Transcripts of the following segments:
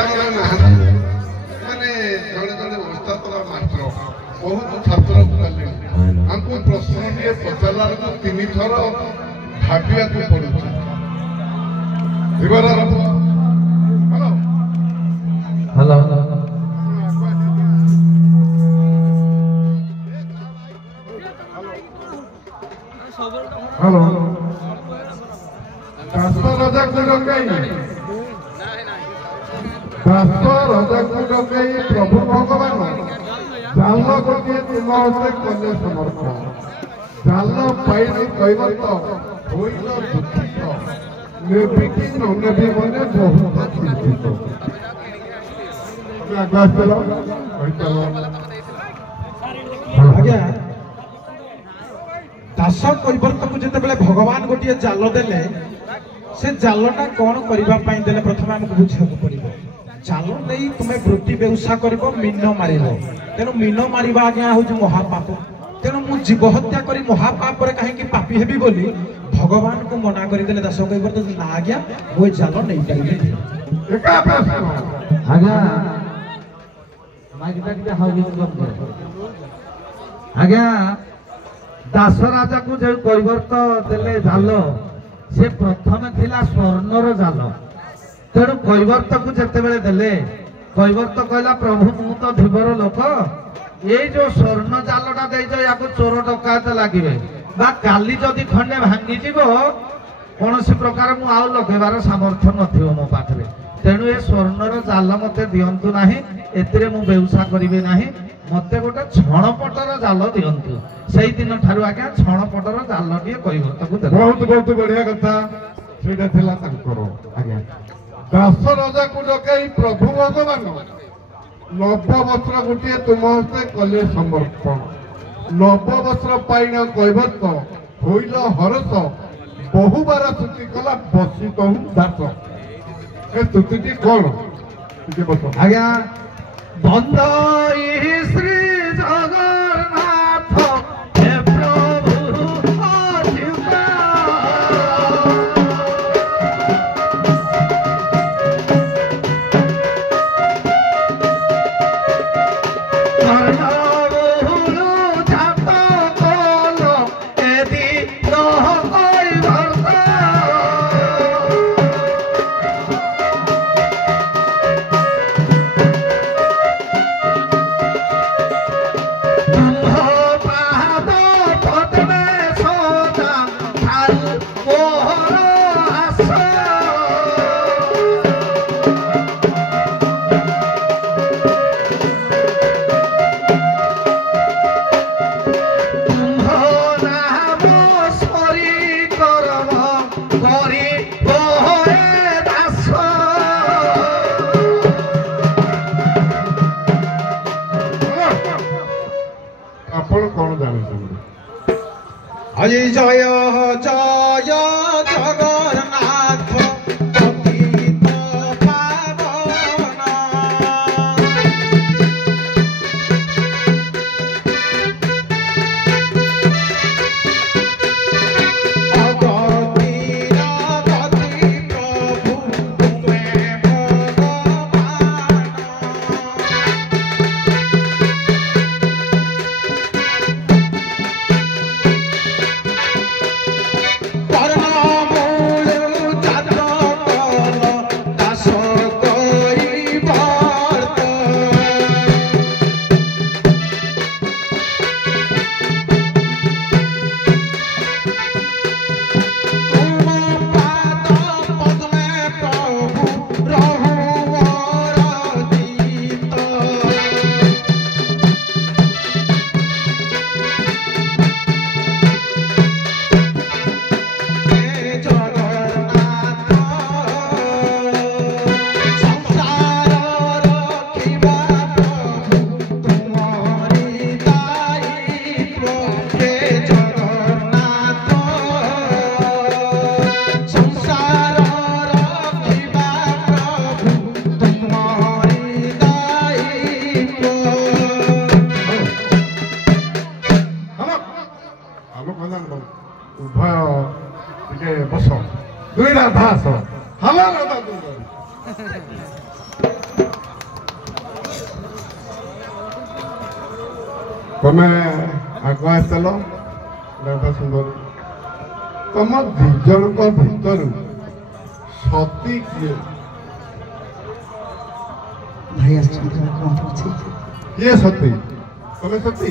କାରଣରେ ନାହାନ୍ତି ମାନେ ଜଣେ ଜଣେ ଓସ୍ତାଦ ମାଷ୍ଟର ବହୁତ ଛାତ୍ର କଲେଣି ଆମକୁ ପ୍ରଶ୍ନଟିଏ ପଚାରିଲା ବେଳକୁ 3 ଥର ଭାବିବାକୁ ପଡୁଛି। ହ୍ୟାଲୋ ହ୍ୟାଲୋ ହ୍ୟାଲୋ ଦାସ ରଜାକୁ ଡକାଇ ପ୍ରଭୁ ଭଗବାନ ଜାଲ ଗୋଟିଏ ତୁମ ହସ୍ତେ କଲେ ସମର୍ଥ ଜାଲ ପାଇନି କହିବ ତ ହୋଇଲ ଦୁଃଖିତ ନେବି କି ନ ନେବି ମନେ ବହୁତ ଚିନ୍ତିତ। ଆଜ୍ଞା ଦାସ କୈବର୍ତ୍ତକୁ ଯେତେବେଳେ ଭଗବାନ ଗୋଟିଏ ଜାଲ ଦେଲେ ସେ ଜାଲଟା କଣ କରିବା ପାଇଁ ଦେଲେ ପ୍ରଥମେ ଆମକୁ ବୁଝିବାକୁ ପଡିବ। ଜାଲ ନେଇ ତୁମେ ବୃତ୍ତି ବ୍ୟବସାୟ କରିବ ମୀନ ମାରିବ ତେଣୁ ମୀନ ମାରିବା ଆଜ୍ଞା ହଉଛି ମହାପାପ। ତେଣୁ ମୁଁ ଜୀବ ହତ୍ୟା କରି ମହାପାପରେ କାହିଁକି ପାପୀ ହେବି ବୋଲି ଭଗବାନଙ୍କୁ ମନା କରିଦେଲେ ଦାସ କୈବର୍ତ୍ତ ନା ଆଜ୍ଞା ମୁଁ ଏ ଜାଲ ନେଇପାରିବି। ଆଜ୍ଞା ଆଜ୍ଞା ଦାସ ରାଜାକୁ ଯୋଉ କୈବର୍ତ୍ତ ଦେଲେ ଜାଲ ସେ ପ୍ରଥମେ ଥିଲା ସ୍ୱର୍ଣ୍ଣର ଜାଲ। ତେଣୁ କୈବର୍ତ୍ତକୁ ଯେତେବେଳେ ଦେଲେ କୈବର୍ତ୍ତ କହିଲା ପ୍ରଭୁ ମୁଁ ତ ଧୀବର ଲୋକ ଏଇ ଯୋଉ ସ୍ୱର୍ଣ୍ଣ ଜାଲଟା ଦେଇଛ ୟାକୁ ଚୋର ଡକାୟତ ଲାଗିବେ ବା କାଲି ଯଦି ଖଣ୍ଡେ ଭାଙ୍ଗିଯିବ କୌଣସି ପ୍ରକାର ମୁଁ ଆଉ ଲଗେଇବାର ସାମର୍ଥ୍ୟ ନଥିବ ମୋ ପାଖରେ। ତେଣୁ ଏ ସ୍ୱର୍ଣ୍ଣର ଜାଲ ମତେ ଦିଅନ୍ତୁ ନାହିଁ ଏଥିରେ ମୁଁ ବ୍ୟବସାୟ କରିବି ନାହିଁ ମତେ ଗୋଟେ ଛଣପଟର ଜାଲ ଦିଅନ୍ତୁ। ସେଇଦିନ ଠାରୁ ଆଜ୍ଞା ଛଣପଟର ଜାଲଟିଏ କୈବର୍ତ୍ତକୁ ଦେଲେ। ବହୁତ ବହୁତ ବଢିଆ କଥା ସେଇଟା ଥିଲା ତାଙ୍କର। ଆଜ୍ଞା ଦାସ ରଜାକୁ ଡକାଇ ପ୍ରଭୁ ଭଗବାନ ନବ ବସ୍ତ୍ର ଗୋଟିଏ ତୁମ ହସ୍ତେ କଲେ ସମର୍ପଣ ନବ ବସ୍ତ୍ର ପାଇଣ କୈବର୍ତ୍ତ ହୋଇଲ ହରସ ବହୁବାର ସ୍ତୁତି କଲା ବସି କହୁ ଦାସ। ଏ ସ୍ତୁତିଟି କଣ ଆଜ୍ଞା ବନ୍ଦ ଶ୍ରୀ ଜଗନ୍ନାଥ ହେ ପ୍ରଭୁ ଆପଣ କଣ ଜାଣିଛନ୍ତି? ହରି ଜୟ ଜୟ ଜଗନ୍ନାଥ ପତିତ ପାବନ ଅଗତିର ଗତି ପ୍ରଭୁ ତୁମେ ଭଗବାନ ତମେ ଆଗ ଆସିଲ ରାଧା ସୁନ୍ଦରୀ ତମ ଦି ଜଣଙ୍କ ଭିତରୁ ସତୀ କିଏ? ଭାଇ ଆସିଛନ୍ତି କଣ ଅଛି କିଏ ସତୀ? ତମେ ସତୀ?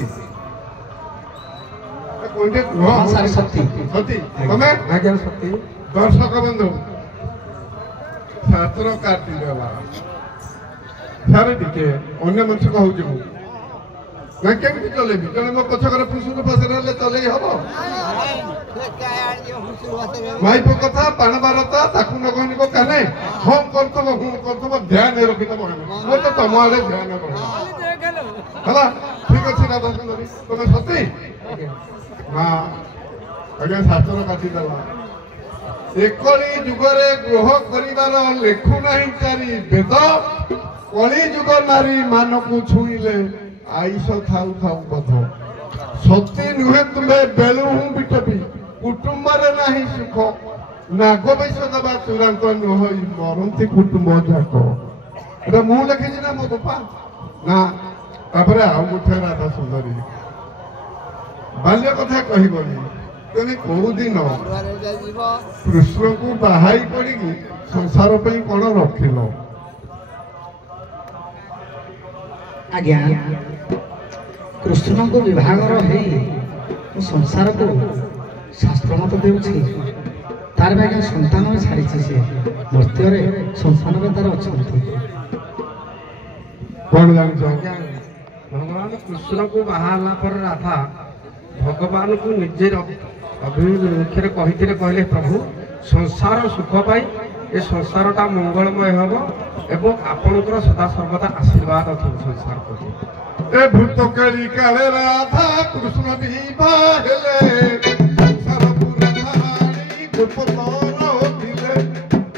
କୋଉଠି କୁହ? ସାର୍ ସତୀ ସତୀ ତମେ? ଆଜ୍ଞା ସତୀ। ଦର୍ଶକ ବନ୍ଧୁ ଶାସ୍ତ୍ର କାଟିଦେଲା ସାର୍ ଟିକେ ଅନ୍ୟ ମଣିଷ କହୁଛି ମୁଁ ନା କେମିତି ଚଲେଇବି? ଜଣେ ମୋ ପଛକରେ ଫୁସୁର ଫସର ହେଲେ ଚଲେଇ ହବ? ମାଇପ କଥା ପାଣ ବାରତା ତାକୁ ନ କହିବ କାନେ ହଁ କରୁଥିବ ହୁଁ କରୁଥିବ ଧ୍ୟାନ ରଖିଥିବ ମୁଁ ତ ତମ ଆଡେ ଧ୍ୟାନ ରହିବ ହେଲା। ଠିକ ଅଛି ରାଧା ସୁନ୍ଦରୀ ତମେ ସତୀ? ନା ଆଜ୍ଞା ଶାସ୍ତ୍ର କାଟିଦେଲା। ଏକଳି ଯୁଗରେ ଗ୍ରହ କରିବାର ଲେଖୁନାହିଁ ଚାରି ବେଦ କଳି ଯୁଗ ନାରୀ ମାନକୁ ଛୁଇଁଲେ ଆଇସ ଥାଉ ଥାଉ ବଧ। ସତୀ ନୁହେଁ ତୁମେ ବେଳୁ ହୁଁ ବିଟପି କୁଟୁମ୍ବରେ ନାହିଁ ସୁଖ ନାଗ ବୈଶ ଦେବା ଚୂଡ଼ାନ୍ତ ନୁହଇ ମରନ୍ତି କୁଟୁମ୍ବ ଯାକ। ଏଟା ମୁଁ ଲେଖିଛି ନା ମୋ ବାପା? ନା। ତାପରେ ଆଉ ଗୋଟେ ରାଧା ସୁନ୍ଦରୀ ବାଲ୍ୟ କଥା କହିବନି ତେଣୁ କୋଉ ଦିନ କୃଷ୍ଣଙ୍କୁ ବାହାଇ ପଡିକି ସଂସାର ପାଇଁ କଣ ରଖିଲ? ଆଜ୍ଞା କୃଷ୍ଣଙ୍କୁ ବିଭାଘର ହେଇ ସଂସାରକୁ ଶାସ୍ତ୍ର ମତ ଦେଉଛି ତାର ବି ଆଜ୍ଞା ସନ୍ତାନ ଛାଡ଼ିଛି ସେ ମୃତ୍ୟୁରେ ସଂସାରରେ ତାର ଅଛନ୍ତି। କଣ ଜାଣିଛ? ଭଗବାନ କୃଷ୍ଣକୁ ବାହା ହେଲା ପରେ ରାଧା ଭଗବାନଙ୍କୁ ନିଜେ ଅଭିମୁଖରେ କହିଥିଲେ କହିଲେ ପ୍ରଭୁ ସଂସାର ସୁଖ ପାଇଁ ଏ ସଂସାରଟା ମଙ୍ଗଳମୟ ହେବ ଏବଂ ଆପଣଙ୍କର ସଦାସର୍ବଦା ଆଶୀର୍ବାଦ ଥିବ ସଂସାର ପ୍ରତି। ଏ ଭୂତ କାଳି କାଳେ ରାଧା କୃଷ୍ଣ ବିବାହ ହେଲେ ସଂସାର ପୁରା ଧାରି ଗୋପତର ଥିଲେ।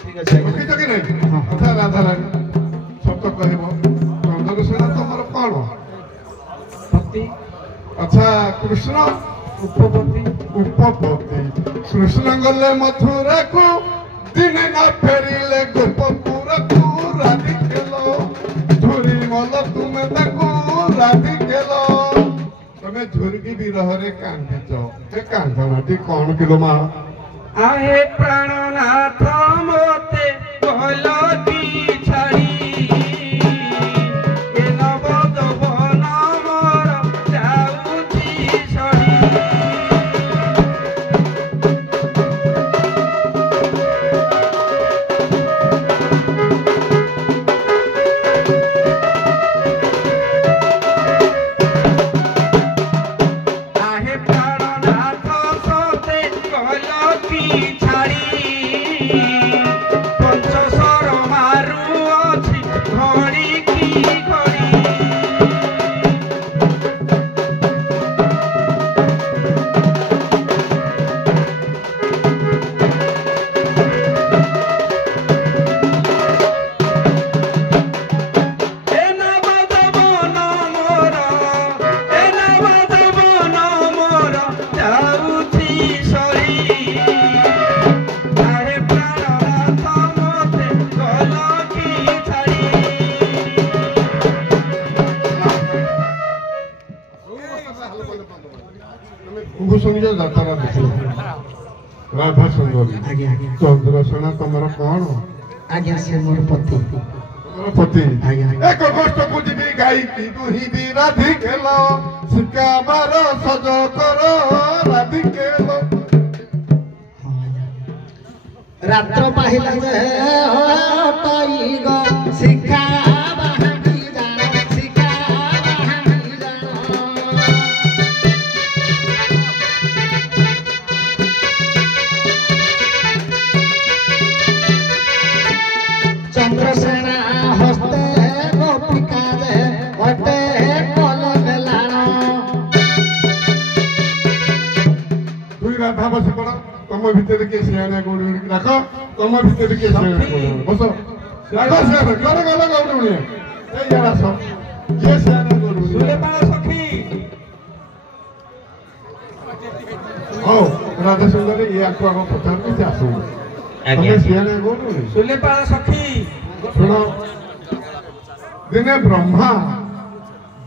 ଠିକ ଅଛି ରଖିଛ କି ନାଇଁ? ଆଚ୍ଛା ରାଧା ରାଣୀ ସତ କହିବ ଚନ୍ଦ୍ର ସେନା ତମର କଣ? ପତି ଆଚ୍ଛା କୃଷ୍ଣ ଉପପତି ଉପପତି। କୃଷ୍ଣ ଗଲେ ମଥୁରାକୁ ଦିନେ ନା ଫେରିଲେ ଗୋପପୁରକୁ ରାଧିକେଲ ଝୁରି ମଲ ତୁମେ ତାକୁ ରାଧିକେଲ। ତମେ ଝୁରିକି ବିରହରେ କାନ୍ଦିଛ ଏ କାନ୍ଦଣାଟି କଣ କିଲୋ ମା? ଆହେ ପ୍ରାଣନାଥ ମୋତେ କହିଲ କି ଛାଡ଼ି ଏ ନବ ଯୌବନ ମୋର ଯାଉଛି ସରି। আহে প্রাণনাথ সতে কল কি ছাড়ি পঞ্চশর মারু অছি ঘড়ি কি ঘড়ি। এ নব যৌবন মোর এ নব যৌবন মোর যাଉଛି সরি। আরে প্রাণনাথ মতে কল কি ছাড়ি। ତମେ ଶୁଣିଛ ଯାତ୍ରା ଦେଖିଲ ରାଧା ସୁନ୍ଦରୀ ଆଜ୍ଞା ଆଜ୍ଞା ଚନ୍ଦ୍ରସେନା ତମର କଣ? ଆଜ୍ଞା ସେ ମୋର ପତି। ତମର ପତି। ଆଜ୍ଞା ଆଜ୍ଞା ଏକ ଗୋଷ୍ଠକୁ ଯିବି ଗାଇକି ଦୁହିବି ରାଧିକେଲ ଶିକାବାର ସଜ କର ରାଧିକେଲ। ହଁ ଆଜ୍ଞା ରାତ୍ର ପାହିଲା ଯେ ହଟାଇଗ ଶିଖା ବାହାରି ଜାଣ ଶିଖା ବାହାରି ଜାଣ। ଚନ୍ଦ୍ରସେନା ହସ୍ତେ ଗୋପିକା ଯେ ଅଟେ କଲ ବେଲାଣ। ଦୁଇ ରାଧା ବସି ପଡ ତମ ଭିତରେ କିଏ ସିଆଣିଆ ଗୌରୀ ଗୌରୀ ଡାକ ତମ ଭିତରେ କିଏ ସିଆଣିଆ ଗୌରୀ ବସ ଡାକ ସିଆଣିଆ ଗଲ ଗଲ ଗୌରୀ ଗୌରୀ ଏଇ ଇଆଡେ ଆସ କିଏ ସିଆଣିଆ ଗୌରୀ ଗୌରୀ? ସୁଲେପାଳ ସଖୀ ହଉ ରାଧା ସୁନ୍ଦରୀ ଇଆକୁ ଆମ ପଚାରୁଛି ସେ ଆସୁ ତମେ ସିଆଣିଆ ଗୌରୀ ଗୌରୀ? ସୁଲେପାଳ ସଖୀ ଶୁଣ ଦିନେ ବ୍ରହ୍ମା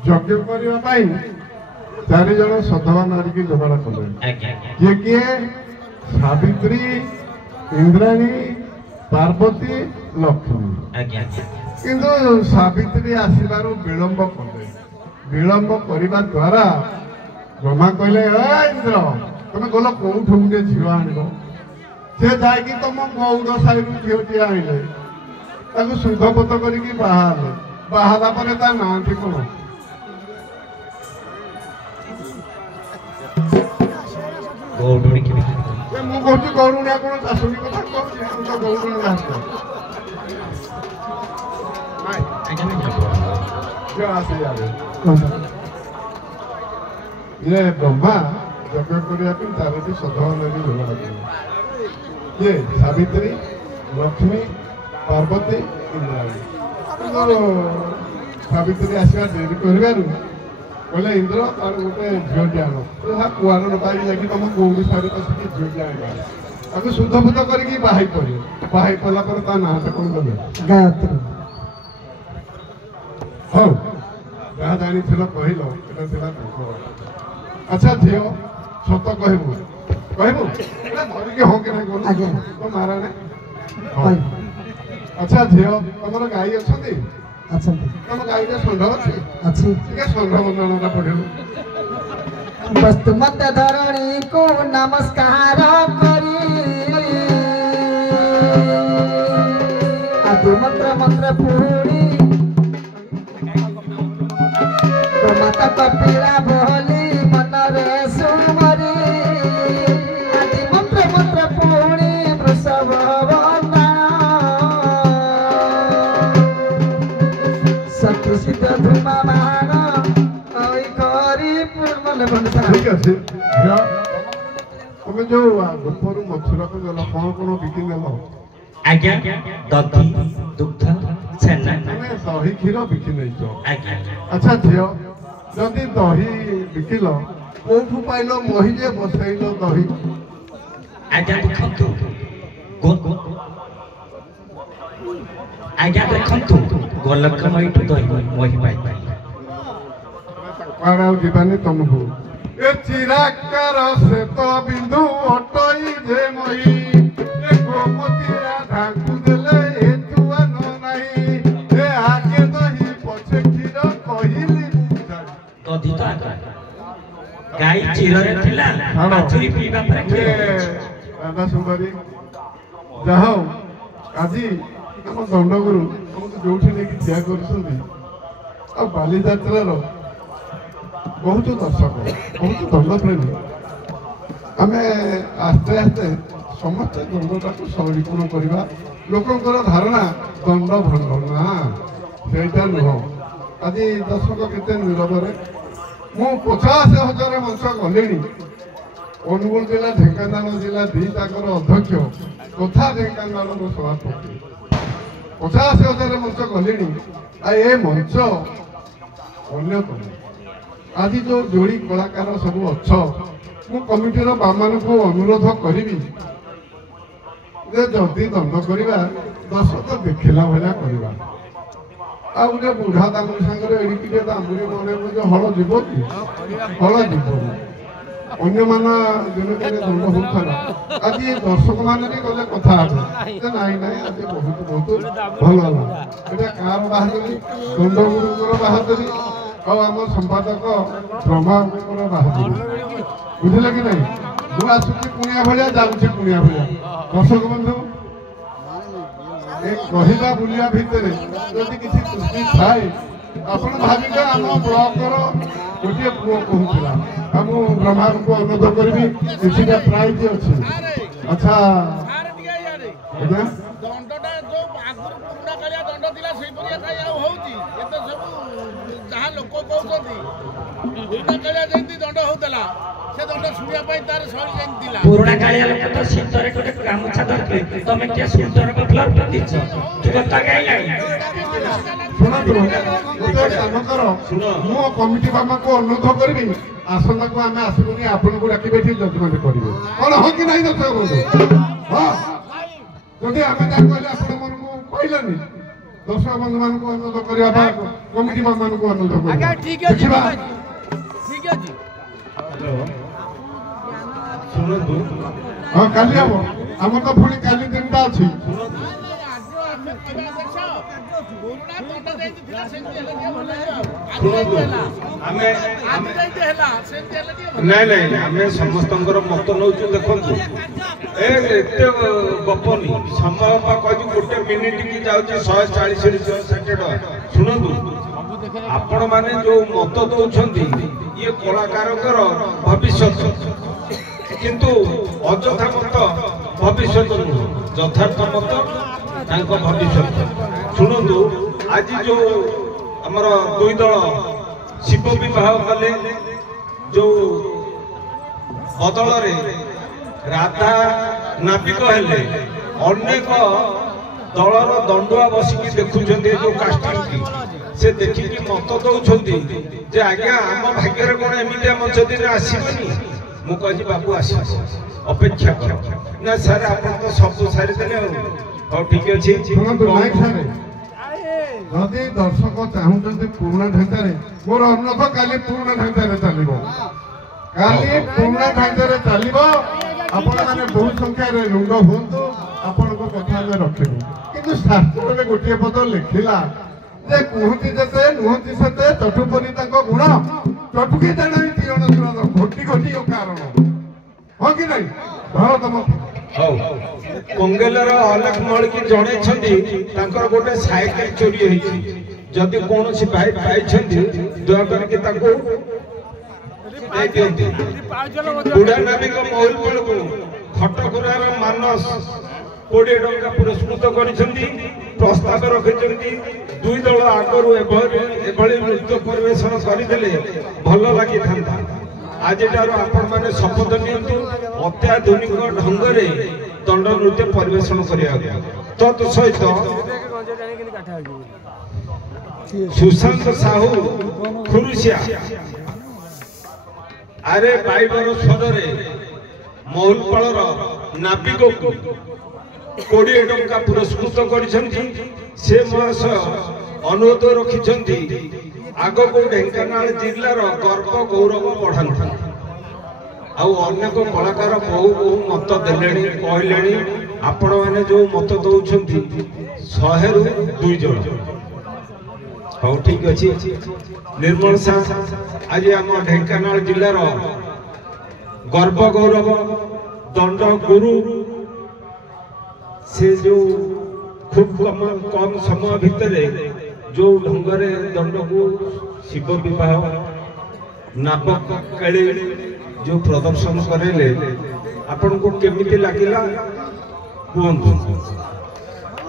ଯଜ୍ଞ କରିବା ପାଇଁ चारि जन सधवा नारी की जोगाड़ कले किए किए सावित्री इंद्राणी पार्वती लक्ष्मी किंतु सावित्री आसबार विलंब कले विलंब करने द्वारा ब्रह्मा कहले इंद्र तुम गल कौठ गोटे झील आण से जाकि तुम गौड़ साई झीलटी आଣିले ताको शुद्धपत करके बाहाले बाहाला पर ता नांती कौन ମୁଁ କହୁଛି ଗରୁଣିଆ କଣ ଚାଷୁଣୀ କଥା କହୁଛି ତୁ ତ ଗରୁଣିଆ ଜାଣିଛ ଇଏ ବ୍ରହ୍ମା ଯଜ୍ଞ କରିବା ପାଇଁ ଚାରୋଟି ସଧବା ନାରୀ ଯୋଗାଡ଼ କଲେ କିଏ ସାବିତ୍ରୀ ଲକ୍ଷ୍ମୀ ପାର୍ବତୀ ଇନ୍ଦ୍ରାଣୀ ସାବିତ୍ରୀ ଆସିବା ଡେରି କରିବାରୁ କହିଲେ ଇନ୍ଦ୍ର ତାର ଗୋଟେ ଝିଅଟି ଆଣ କୁଆର ନ ପାଇକି ଯାଇକି ତମ ଗୌରୀ ଶାଢ଼ୀ ପଶିକି ଝିଅଟି ଆଣିବା ତାକୁ ଶୁଦ୍ଧପୂତ କରିକି ବାହାଇ ପଡ଼ିବ ବାହାଇ ପଡ଼ିଲା ପରେ ତା ନାଁଟା କଣ ଦେବେ ଗାୟତ୍ରୀ ହଉ ଯାହା ଜାଣିଥିଲ କହିଲ ଏଟା ଥିଲା ତାଙ୍କ ଆଚ୍ଛା ଝିଅ ସତ କହିବୁ କହିବୁ ଧରିକି ହଁ କି ନାହିଁ କହୁନୁ ଆଜ୍ଞା ତ ମାରାଣେ ଆଚ୍ଛା ଝିଅ ତମର ଗାଈ ଅଛନ୍ତି ଅଛନ୍ତି ତମ ଗାଈଟା ଷଣ୍ଢ ଅଛି ଅଛି ଟିକେ ଷଣ୍ଢ ବନ୍ଦଣାଟା ପଢ଼ିବୁ ବସ୍ତୁମତ ଧରଣୀ କୁ ନମସ୍କାର କରି ଆଦି ମନ୍ତ୍ର ମନ୍ତ୍ର ପୁଣି ମାତା କପିଳା ବୋଲି ମନରେ ସୁମରି ଆଦି ମନ୍ତ୍ର ମନ୍ତ୍ର ପୁଣି ବୃଷଭ ସତୃଷିତ ଧୂମା ବାଣ କରି ଠିକ ଅଛି ଝିଅ ତମେ ଯୋଉ ଗୋପରୁ ମଥୁରାକୁ ଗଲ କଣ କଣ ବିକି ନେଲ ଆଜ୍ଞା ଦଧି ଦୁଗ୍ଧ ଛେନା ମାନେ ଦହି କ୍ଷୀର ବିକି ନେଇଛ ଆଜ୍ଞା ଆଚ୍ଛା ଝିଅ ଯଦି ଦହି ବିକିଲ କୋଉଠୁ ପାଇଲ ମହି ଯେ ବସେଇଲ ଦହି ଆଜ୍ଞା ଦେଖନ୍ତୁ ଆଜ୍ଞା ଦେଖନ୍ତୁ ଗୋଲକମଇଠୁ ଦହି ମହି ପାଇପାରିଲେ କୁଆଡ଼େ ଆଉ ଯିବାନି ତମକୁ ଏ ଚିରାକାର ସେ ତ ବିନ୍ଦୁ ଅଟଇ ଯେ ମହି ଏ ଗୋମତୀ ରାଧାଙ୍କୁ ଦେଲେ ଏ ତୁଆନ ନାହିଁ ଏ ଆଗେ ଦହି ପଛେ କ୍ଷୀର କହିଲି ଦଧି ତ ଆଗ ଗାଈ ଚିରରେ ଥିଲା ବାଛୁରୀ ପିଇବା ପରେ କ୍ଷୀର ପିଉଛି। ରାଧା ସୁନ୍ଦରୀ ଯାହା ହଉ ଆଜି ଆମ ଦଣ୍ଡଗୁରୁ ଆମକୁ ଯୋଉଠି ନେଇକି ଠିଆ କରୁଛନ୍ତି ଆଉ ବାଲିଯାତ୍ରାର ବହୁତ ଦର୍ଶକ ବହୁତ ଦଣ୍ଡପ୍ରେମୀ ଆମେ ଆସ୍ତେ ଆସ୍ତେ ସମସ୍ତେ ଦଣ୍ଡଟାକୁ ସରଳୀକରଣ କରିବା ଲୋକଙ୍କର ଧାରଣା ଦଣ୍ଡ ଭଣ୍ଡ ନା ସେଇଟା ନୁହଁ ଆଜି ଦର୍ଶକ କେତେ ନିରବରେ ମୁଁ 50,000 ମଞ୍ଚ ଗଲିଣି ଅନୁଗୁଳ ଜିଲ୍ଲା ଢେଙ୍କାନାଳ ଜିଲ୍ଲା ଦିଟାଙ୍କର ଅଧ୍ୟକ୍ଷ ତଥା ଢେଙ୍କାନାଳର ସଭାପତି 50,000 ମଞ୍ଚ ଗଲିଣି ଆଉ ଏ ମଞ୍ଚ ଅନ୍ୟତମ ଆଜି ଯୋଉ ଯୋଡ଼ି କଳାକାର ସବୁ ଅଛ ମୁଁ କମିଟିର ବାମାନଙ୍କୁ ଅନୁରୋଧ କରିବି ଯେ ଯଦି ଦଣ୍ଡ କରିବା ଦର୍ଶକ ଦେଖିଲା ଭଳିଆ କରିବା ଆଉ ଗୋଟେ ବୁଢା ଦାମୁରି ସାଙ୍ଗରେ ଏଡ଼ିକି ଟିକେ ଦାମୁରି ମନେ ଯେ ହଳ ଯିବ କି ହଳ ଯିବନି ଅନ୍ୟମାନ ଦିନ ଦିନେ ଦଣ୍ଡ ହଉଥିଲା ଆଜି ଦର୍ଶକ ମାନେ ବି ଗଲେ କଥା ହେବେ ଯେ ନାଇଁ ନାଇଁ ଆଜି ବହୁତ ବହୁତ ଭଲ ହେଲା ଏଇଟା କାହାର ବାହାଦୁରୀ ଦଣ୍ଡଗୁରୁଙ୍କର ବାହାଦୁରୀ ଆଉ ଆମ ସମ୍ପାଦକ ବ୍ରହ୍ମାଙ୍କର ବାହାଦୁରୀ ବୁଝିଲେ କି ନାଇଁ ମୁଁ ଆସୁଛି କୁଣିଆ ଭଳିଆ ଯାଉଛି କୁଣିଆ ଭଳିଆ ଦର୍ଶକ ବନ୍ଧୁ ଏ କହିବା ବୁଲିବା ଭିତରେ ଯଦି କିଛି ତ୍ରୁଟି ଥାଏ ଆପଣ ଭାବିବେ ଆମ ବ୍ଲକର ଗୋଟିଏ ପୁଅ କହୁଥିଲା ଆଉ ମୁଁ ବ୍ରହ୍ମାଙ୍କୁ ଅନୁରୋଧ କରିବି କିଛିଟା ପ୍ରାଇଜ ଅଛି ଆଚ୍ଛା ଆଜ୍ଞା ଦଣ୍ଡଟା ଯୋଉ ଆଗରୁ ପୁରୁଣା କାଳିଆ ଦଣ୍ଡ ଥିଲା ସେଇପରିଆ କାହିଁ ଆଉ ହଉଛି ଏତେ ସବୁ ଯାହା ଲୋକ କହୁଛନ୍ତି ପୁରୁଣା କାଳିଆ ଯେମିତି ଦଣ୍ଡ ହଉଥିଲା ସେ ଦଣ୍ଡ ଶୁଣିବା ପାଇଁ ତାର ଶୈଳୀ ଯେମିତି ଥିଲା ପୁରୁଣା କାଳିଆ ଲୋକ ତ ଶୀତରେ ଗୋଟେ ଗାମୁଛା ଧରିଥିଲେ ତମେ କିଏ ସୁନ୍ଦର ମଫଲର ପିନ୍ଧିଛ ଯୁବତା କାହିଁ ଶୁଣନ୍ତୁ ଗୋଟେ କାମ କର ମୁଁ କମିଟି ବାମାଙ୍କୁ ଅନୁରୋଧ କରିବି ଆସନ୍ତାକୁ ଆମେ ଆସିବୁନି ଆପଣଙ୍କୁ ଡାକିବେ ଏଠି ଜଜମେଣ୍ଟ କରିବେ କଣ ହଁ କି ନାହିଁ ଦର୍ଶକ ବନ୍ଧୁ ହଁ ଯଦି ଆମେ ଯାହା କହିଲେ ଆପଣ ମାନଙ୍କୁ କହିଲେନି ଦର୍ଶକ ବନ୍ଧୁ ମାନଙ୍କୁ ଅନୁରୋଧ କରିବା ବା କମିଟି ମାନଙ୍କୁ ଅନୁରୋଧ କରିବା ଦେଖିବା ଠିକ ଅଛି ଶୁଣନ୍ତୁ ହଁ କାଲି ହବ ଆମର ତ ପୁଣି କାଲି ଦିନଟା ଅଛି। ଆମେ ନାଇଁ ନାଇଁ ଆମେ ସମସ୍ତଙ୍କର ମତ ନଉଛୁ। ଦେଖନ୍ତୁ ଏତେ ଗପନି ସମୟ କହିଛୁ 1 ମିନିଟ କି ଯାଉଛି 140 160 ଟଙ୍କା। ଶୁଣନ୍ତୁ ଆପଣ ମାନେ ଯୋଉ ମତ ଦଉଛନ୍ତି ଇଏ କଳାକାରଙ୍କର ଭବିଷ୍ୟତ, କିନ୍ତୁ ଅଯଥା ମତ ଭବିଷ୍ୟତ ନୁହଁ, ଯଥାର୍ଥ ମତ ତାଙ୍କ ଭବିଷ୍ୟତ। ଶୁଣନ୍ତୁ ଆଜି ଯୋଉ ଆମର 2 ଦଳ ଶିବ ବିବାହ କଲେ, ଯୋଉ ବଦଳରେ ରାଧା ନାବିକ ହେଲେ, ଅନେକ ଦଳର ଦଣ୍ଡୁଆ ବସିକି ଦେଖୁଛନ୍ତି ଯୋଉ କାଷ୍ଟିଂକି, ସେ ଦେଖିକି ମତ ଦଉଛନ୍ତି ଯେ ଆଜ୍ଞା ଆମ ଭାଗ୍ୟରେ କଣ ଏମିତିଆ ମଞ୍ଚ ଦିନ ଆସିବନି। ମୁଁ କହିଛି ବାବୁ ଆସିବ, ଅପେକ୍ଷା କର। ନା ସାର୍ ଆପଣ ତ ସବୁ ସାରିଦେଲେ ଆଉ। ହଉ ଠିକ ଅଛି। ଶୁଣନ୍ତୁ ନାୟକ ସାର୍, ଯଦି ଦର୍ଶକ ଚାହୁଁଛନ୍ତି ପୁରୁଣା ଢାଞ୍ଚାରେ, ମୋର ଅନୁରୋଧ କାଲି ପୁରୁଣା ଢାଞ୍ଚାରେ ଚାଲିବ, କାଲି ପୁରୁଣା ଢାଞ୍ଚାରେ ଚାଲିବ। ଆପଣମାନେ ବହୁ ସଂଖ୍ୟାରେ ରୁଣ୍ଡ ହୁଅନ୍ତୁ, ଆପଣଙ୍କ କଥା ଆମେ ରଖିବୁ। କିନ୍ତୁ ଶାସ୍ତ୍ରରେ ଗୋଟିଏ ପଦ ଲେଖିଲା ଯେ କୁହନ୍ତି ଯେତେ ନୁହନ୍ତି ସେତେ ଚଟୁପରି ତାଙ୍କ ଗୁଣ, ଚଟୁକି ଜାଣେ ତିରଣ ଶୁଣ ଘୋଟି ଘୋଟି କାରଣ। ହଁ କି ନାଇଁ? ଧର ତମ ହଉ କଙ୍ଗେଲର ଅଲେଖ ମଳିକି ଜଣେଇଛନ୍ତି ତାଙ୍କର ଗୋଟେ ସାଇକେଲ ଚୋରି ହେଇଛି। ଯଦି କୌଣସି ଭାଇ ପାଇଛନ୍ତି ଦୟାକରିକି ତାକୁ ଦେଇ ଦିଅନ୍ତୁ। ବୁଢା ନାବିକ ମହୁଲ ବେଳକୁ ଖଟକୁରାର ମାନସ 20 ଟଙ୍କା ପୁରସ୍କୃତ କରିଛନ୍ତି। ପ୍ରସ୍ତାବ ରଖିଛନ୍ତି 2 ଦଳ ଆଗରୁ ଏଭଳି ନୃତ୍ୟ ପରିବେଷଣ କରିଦେଲେ ଭଲ ଲାଗିଥାନ୍ତା। ଆଜିଠାରୁ ଆପଣମାନେ ଶପଥ ନିଅନ୍ତୁ ଅତ୍ୟାଧୁନିକ ଢଙ୍ଗରେ ଦଣ୍ଡ ନୃତ୍ୟ ପରିବେଷଣ କରିବାକୁ। ତତ୍ ସହିତ ସୁଶାନ୍ତ ସାହୁ ଖୁରୁସିଆ ଆରେ ବାଇବର ସ୍ୱରରେ ମହୁଲପାଳର ନାବିକକୁ 20 ଟଙ୍କା ପୁରସ୍କୃତ କରିଛନ୍ତି। ସେ ମହାଶୟ ଅନୁରୋଧ ରଖିଛନ୍ତି ଆଗକୁ ଢେଙ୍କାନାଳ ଜିଲ୍ଲାର ଗର୍ବ ଗୌରବ ବଢାନ୍ତୁ। ଆଉ ଅନେକ କଳାକାର ବହୁ ମତ ଦେଲେଣି, କହିଲେଣି। ଆପଣମାନେ ଯୋଉ ମତ ଦଉଛନ୍ତି 100ରୁ 2 ଜଣ। ହଉ ଠିକ ଅଛି। ନିର୍ମଳ ସାହ ଆଜି ଆମ ଢେଙ୍କାନାଳ ଜିଲ୍ଲାର ଗର୍ବ ଗୌରବ ଦଣ୍ଡ ଗୁରୁ, ସେ ଯୋଉ ଖୁବ୍ କମ ସମୟ ଭିତରେ ଯୋଉ ଢଙ୍ଗରେ ଦଣ୍ଡକୁ ଶିବ ବିବାହ ନାବକ କାଳି ଯୋଉ ପ୍ରଦର୍ଶନ କରେଇଲେ, ଆପଣଙ୍କୁ କେମିତି ଲାଗିଲା କୁହନ୍ତୁ।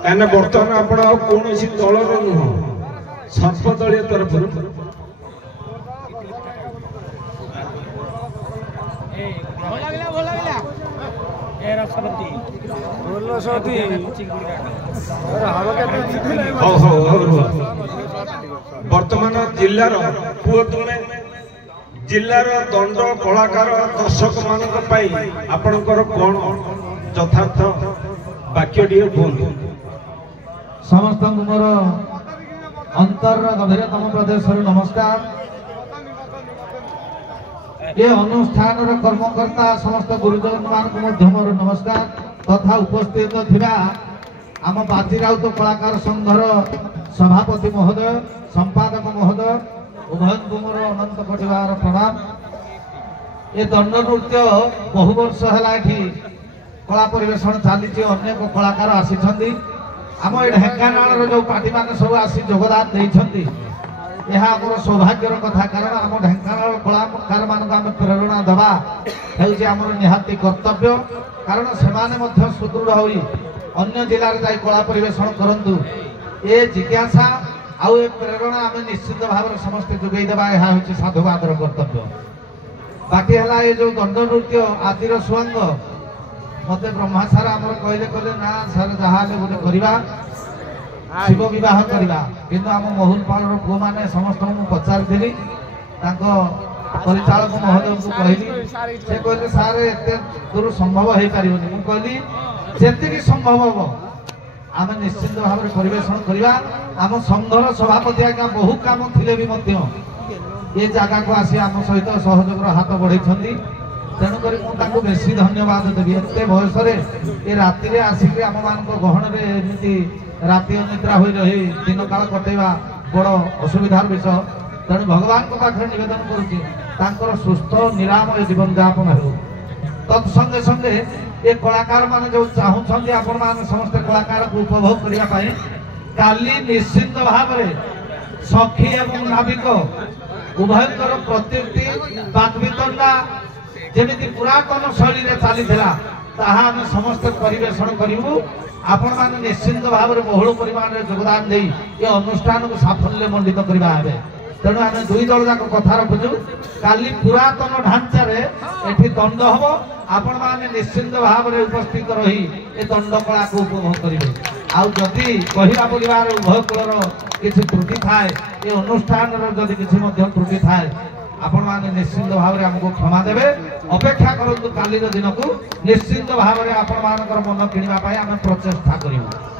କାହିଁକିନା ବର୍ତ୍ତମାନ ଆପଣ ଆଉ କୌଣସି ଦଳର ନୁହଁ, ସର୍ବଦଳୀୟ ତରଫରୁ ବର୍ତ୍ତମାନ ଜିଲ୍ଲାର ପୁଅ ତୁମେ, ଜିଲ୍ଲାର ଦଣ୍ଡ କଳାକାର ଦର୍ଶକ ମାନଙ୍କ ପାଇଁ ଆପଣଙ୍କର କଣ ଯଥାର୍ଥ ବାକ୍ୟଟିଏ କୁହନ୍ତୁ। ସମସ୍ତଙ୍କୁ ମୋର ଅନ୍ତରର ଗଭୀରତମ ପ୍ରଦେଶରୁ ନମସ୍କାର। ଏ ଅନୁଷ୍ଠାନର କର୍ମକର୍ତ୍ତା ସମସ୍ତ ଗୁରୁଜନ ମାନଙ୍କୁ ମଧ୍ୟ ମୋର ନମସ୍କାର, ତଥା ଉପସ୍ଥିତ ଥିବା ଆମ ବାଜି ରାଉତ କଳାକାର ସଂଘର ସଭାପତି ମହୋଦୟ, ସମ୍ପାଦକ ମହୋଦୟ, ଉଭୟଙ୍କୁ ମୋର ଅନନ୍ତ କୋଟିବାର ପ୍ରଣାମ। ଏ ଦଣ୍ଡ ନୃତ୍ୟ ବହୁ ବର୍ଷ ହେଲା ଏଠି କଳା ପରିବେଷଣ ଚାଲିଛି, ଅନେକ କଳାକାର ଆସିଛନ୍ତି। ଆମ ଏ ଢେଙ୍କାନାଳର ଯୋଉ ପାର୍ଟିମାନେ ସବୁ ଆସି ଯୋଗଦାନ ଦେଇଛନ୍ତି, ଏହା ଆମର ସୌଭାଗ୍ୟର କଥା। କାରଣ ଆମ ଢେଙ୍କାନାଳ କଳାକାରମାନଙ୍କୁ ଆମେ ପ୍ରେରଣା ଦେବା ହେଉଛି ଆମର ନିହାତି କର୍ତ୍ତବ୍ୟ। କାରଣ ସେମାନେ ମଧ୍ୟ ସୁଦୃଢ଼ ହୋଇ ଅନ୍ୟ ଜିଲ୍ଲାରେ ଯାଇ କଳା ପରିବେଷଣ କରନ୍ତୁ, ଏ ଜିଜ୍ଞାସା ଆଉ ଏ ପ୍ରେରଣା ଆମେ ନିଶ୍ଚିତ ଭାବରେ ସମସ୍ତେ ଯୋଗାଇ ଦେବା, ଏହା ହେଉଛି ସାଧୁବାଦର କର୍ତ୍ତବ୍ୟ। ବାକି ହେଲା ଏ ଯୋଉ ଦଣ୍ଡ ନୃତ୍ୟ ଆଜିର ସୁଆଙ୍ଗ, ମତେ ବ୍ରହ୍ମା ସାର୍ ଆମର କହିଲେ ନା ସାର୍ ଯାହା ହେଲେ ଗୋଟେ କରିବା, ଶିବ ବିବାହ କରିବା। କିନ୍ତୁ ଆମ ମହୁଲପାଳର ପୁଅମାନେ ସମସ୍ତଙ୍କୁ ମୁଁ ପଚାରିଥିଲି, ତାଙ୍କ ପରିଚାଳକ ମହୋଦୟଙ୍କୁ କହିଲି, ସେ କହିଲେ ସାର୍ ଏତେ ଦୂର ସମ୍ଭବ ହେଇପାରିବନି। ମୁଁ କହିଲି ଯେତିକି ସମ୍ଭବ ହବ ଆମେ ନିଶ୍ଚିତ ଭାବରେ ପରିବେଷଣ କରିବା। ଆମ ସଂଘର ସଭାପତି ଆଜ୍ଞା ବହୁ କାମ ଥିଲେ ବି ମଧ୍ୟ ଏ ଜାଗାକୁ ଆସି ଆମ ସହିତ ସହଯୋଗର ହାତ ବଢେଇଛନ୍ତି। ତେଣୁକରି ମୁଁ ତାଙ୍କୁ ବେଶୀ ଧନ୍ୟବାଦ ଦେବି। ଏତେ ବୟସରେ ଏ ରାତିରେ ଆସିକି ଆମମାନଙ୍କ ଗହଣରେ ଏମିତି ରାତି ଅନିଦ୍ରା ହୋଇ ରହି ଦିନ କାଳ କଟେଇବା ବଡ଼ ଅସୁବିଧାର ବିଷୟ। ତେଣୁ ଭଗବାନଙ୍କ ପାଖରେ ନିବେଦନ କରୁଛି ତାଙ୍କର ସୁସ୍ଥ ନିରାମୟ ଜୀବନ ଯାପନ ହେଉ। ତତ୍ ସଙ୍ଗେ ସଙ୍ଗେ ଏ କଳାକାର ମାନେ ଯୋଉ ଚାହୁଁଛନ୍ତି ଆପଣ ମାନେ ସମସ୍ତେ କଳାକାରକୁ ଉପଭୋଗ କରିବା ପାଇଁ, କାଲି ନିଶ୍ଚିନ୍ତ ଭାବରେ ସଖୀ ଏବଂ ନାବିକ ଉଭୟଙ୍କର ପ୍ରତିଟି ବାକ୍ବିତଣ୍ଡା ଯେମିତି ପୁରାତନ ଶୈଳୀରେ ଚାଲିଥିଲା ତାହା ଆମେ ସମସ୍ତେ ପରିବେଷଣ କରିବୁ। ଆପଣମାନେ ନିଶ୍ଚିନ୍ତ ଭାବରେ ବହୁଳ ପରିମାଣରେ ଯୋଗଦାନ ଦେଇ ଏ ଅନୁଷ୍ଠାନକୁ ସାଫଲ୍ୟ ମଣ୍ଡିତ କରିବା ହେବେ। ତେଣୁ ଆମେ ଦୁଇ ଦଳ ଯାକ କଥା ରଖୁଛୁ, କାଲି ପୁରାତନ ଢାଞ୍ଚାରେ ଏଠି ଦଣ୍ଡ ହବ। ଆପଣମାନେ ନିଶ୍ଚିନ୍ତ ଭାବରେ ଉପସ୍ଥିତ ରହି ଏ ଦଣ୍ଡ କଳାକୁ ଉପଭୋଗ କରିବେ। ଆଉ ଯଦି କହିବା ବୋଲିବାର ଉଭୟ କୂଳର କିଛି ତ୍ରୁଟି ଥାଏ, ଏ ଅନୁଷ୍ଠାନର ଯଦି କିଛି ମଧ୍ୟ ତ୍ରୁଟି ଥାଏ, ଆପଣମାନେ ନିଶ୍ଚିନ୍ତ ଭାବରେ ଆମକୁ କ୍ଷମା ଦେବେ। ଅପେକ୍ଷା କରନ୍ତୁ କାଲିର ଦିନକୁ। ନିଶ୍ଚିନ୍ତ ଭାବରେ ଆପଣମାନଙ୍କର ମନ କିଣିବା ପାଇଁ ଆମେ ପ୍ରଚେଷ୍ଟା କରିବୁ।